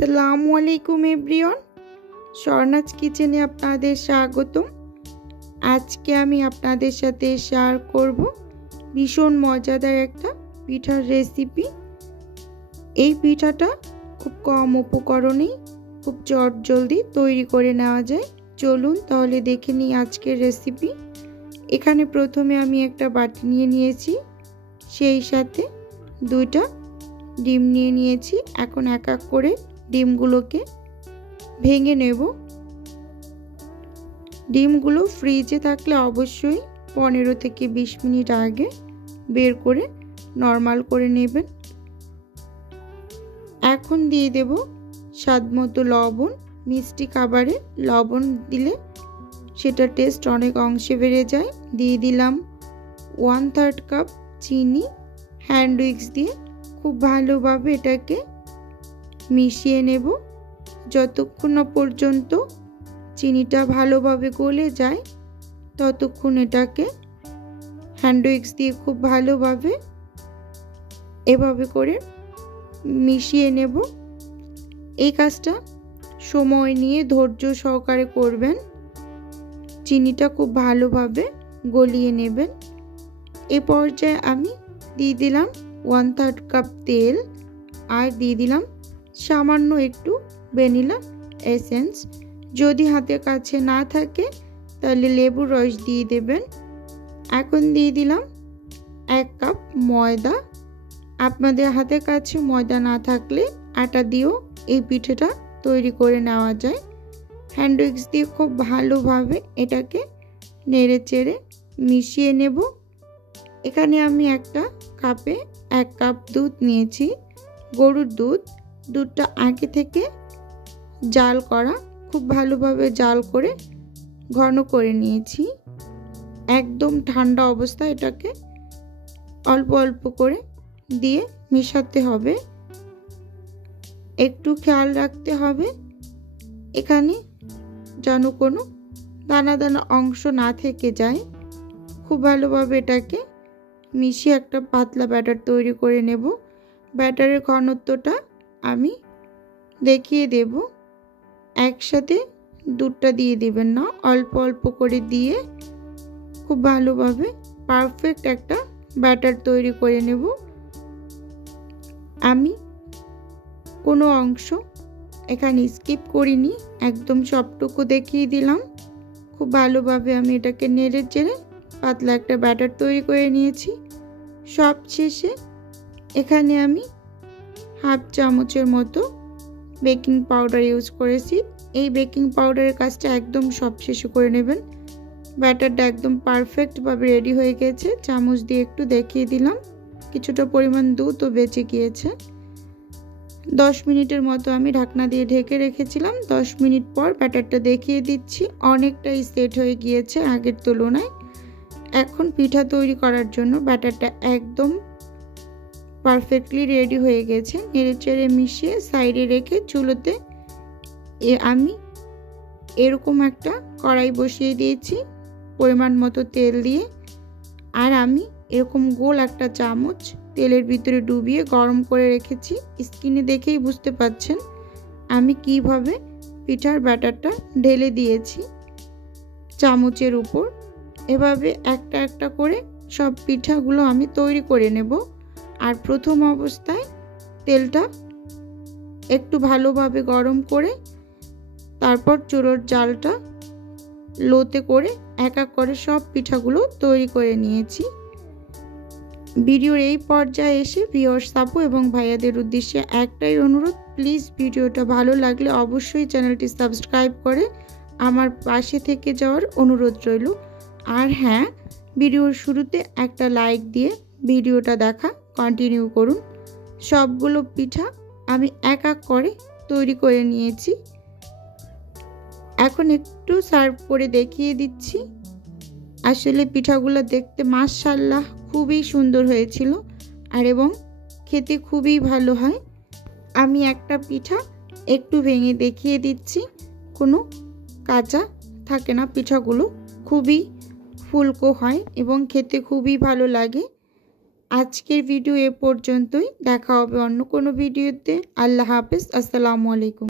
আসসালামু আলাইকুম এভরিওয়ান, স্বর্ণাজ কিচেনে আপনাদের স্বাগতম। আজকে আমি আপনাদের সাথে শেয়ার করব ভীষণ মজাদার একটা পিঠার রেসিপি। এই পিঠাটা খুব কম উপকরণেই খুব জলদি তৈরি করে নেওয়া যায়। চলুন তাহলে দেখে নিই আজকের রেসিপি। এখানে প্রথমে আমি একটা বাটি নিয়ে নিয়েছি, সেই সাথে দুইটা ডিম নিয়ে নিয়েছি। এখন এক এক করে ডিমগুলোকে ভেঙে নেব। ডিমগুলো ফ্রিজে থাকলে অবশ্যই 15 থেকে 20 মিনিট আগে বের করে নরমাল করে নেবেন। এখন দিয়ে দেব স্বাদমতো লবণ। মিষ্টি খাবারে লবণ দিলে সেটা টেস্ট অনেক অংশে বেড়ে যায়। দিয়ে দিলাম 1/3 কাপ চিনি। হ্যান্ড উইক্স দিয়ে খুব ভালোভাবে এটাকে মিশিয়ে নেব। যতক্ষণ না পর্যন্ত চিনিটা ভালোভাবে গলে যায় ততক্ষণ এটাকে হ্যান্ড উইক্স দিয়ে খুব ভালোভাবে এভাবে করে মিশিয়ে নেব। এই কাজটা সময় নিয়ে ধৈর্য সহকারে করবেন। চিনিটা খুব ভালোভাবে গলিয়ে নেবেন। এ পর্যায়ে আমি দিয়ে দিলাম 1/3 কাপ তেল আর দিয়ে দিলাম সামান্য একটু ভ্যানিলা এসেন্স। যদি হাতের কাছে না থাকে তাহলে লেবুর রস দিয়ে দেবেন। এখন দিয়ে দিলাম 1 কাপ ময়দা। আপনাদের হাতের কাছে ময়দা না থাকলে আটা দিয়েও এই পিঠাটা তৈরি করে নেওয়া যায়। হ্যান্ড উইক্স দিয়ে খুব ভালোভাবে এটাকে নেড়ে চেড়ে মিশিয়ে নেব। এখানে আমি একটা কাপে 1 কাপ দুধ নিয়েছি, গরুর দুধ। দুধটা আগে থেকে জাল করা, খুব ভালোভাবে জাল করে ঘন করে নিয়েছি। একদম ঠান্ডা অবস্থায় এটাকে অল্প অল্প করে দিয়ে মেশাতে হবে। একটু খেয়াল রাখতে হবে এখানে যেন কোনো দানা দানা অংশ না থেকে যায়। খুব ভালোভাবে এটাকে মিশিয়ে একটা পাতলা ব্যাটার তৈরি করে নেব। ব্যাটারের ঘনত্বটা আমি দেখিয়ে দেব। একসাথে দুধটা দিয়ে দিবেন না, অল্প অল্প করে দিয়ে খুব ভালোভাবে পারফেক্ট একটা ব্যাটার তৈরি করে নেব। আমি কোনো অংশ এখানে স্কিপ করিনি, একদম সবটুকু দেখিয়ে দিলাম। খুব ভালোভাবে আমি এটাকে নেড়ে চেড়ে পাতলা একটা ব্যাটার তৈরি করে নিয়েছি। সব শেষে এখানে আমি 1/2 চামচের মতো বেকিং পাউডার ইউজ করেছি। এই বেকিং পাউডারের কাজটা একদম সব শেষে করে নেবেন। ব্যাটারটা একদম পারফেক্টভাবে রেডি হয়ে গেছে। চামচ দিয়ে একটু দেখিয়ে দিলাম, কিছুটা পরিমাণ দুধও বেঁচে গিয়েছে। 10 মিনিটের মতো আমি ঢাকনা দিয়ে ঢেকে রেখেছিলাম। 10 মিনিট পর ব্যাটারটা দেখিয়ে দিচ্ছি, অনেকটাই সেট হয়ে গিয়েছে আগের তুলনায়। এখন পিঠা তৈরি করার জন্য ব্যাটারটা একদম পারফেক্টলি রেডি হয়ে গেছে। নেড়ে চেড়ে মিশিয়ে সাইডে রেখে চুলোতে আমি এরকম একটা কড়াই বসিয়ে দিয়েছি পরিমাণ মতো তেল দিয়ে। আর আমি এরকম গোল একটা চামচ তেলের ভিতরে ডুবিয়ে গরম করে রেখেছি। স্ক্রিনে দেখেই বুঝতে পাচ্ছেন আমি কিভাবে পিঠার ব্যাটারটা ঢেলে দিয়েছি চামচের উপর। এভাবে একটা একটা করে সব পিঠাগুলো আমি তৈরি করে নেব। আর প্রথম অবস্থায় তেলটা একটু ভালোভাবে গরম করে তারপর চুলোর জালটা লোতে করে এক এক করে সব পিঠাগুলো তৈরি করে নিয়েছি। ভিডিওর এই পর্যায়ে এসে ভিউয়ার্স আপু এবং ভাইয়াদের উদ্দেশ্যে একটাই অনুরোধ, প্লিজ ভিডিওটা ভালো লাগলে অবশ্যই চ্যানেলটি সাবস্ক্রাইব করে আমার পাশে থেকে যাওয়ার অনুরোধ রইল। আর হ্যাঁ, ভিডিওর শুরুতে একটা লাইক দিয়ে ভিডিওটা দেখা কন্টিনিউ করুন। সবগুলো পিঠা আমি এক এক করে তৈরি করে নিয়েছি। এখন একটু সার্ভ করে দেখিয়ে দিচ্ছি। আসলে পিঠাগুলো দেখতে মাশাআল্লাহ খুবই সুন্দর হয়েছিল আর এবং খেতে খুবই ভালো হয়। আমি একটা পিঠা একটু ভেঙে দেখিয়ে দিচ্ছি, কোনো কাঁচা থাকে না। পিঠাগুলো খুবই ফুলকো হয় এবং খেতে খুবই ভালো লাগে। আজকের ভিডিও এ পর্যন্তই। দেখা হবে অন্য কোনো ভিডিওতে। আল্লাহ হাফেজ। আসসালামু আলাইকুম।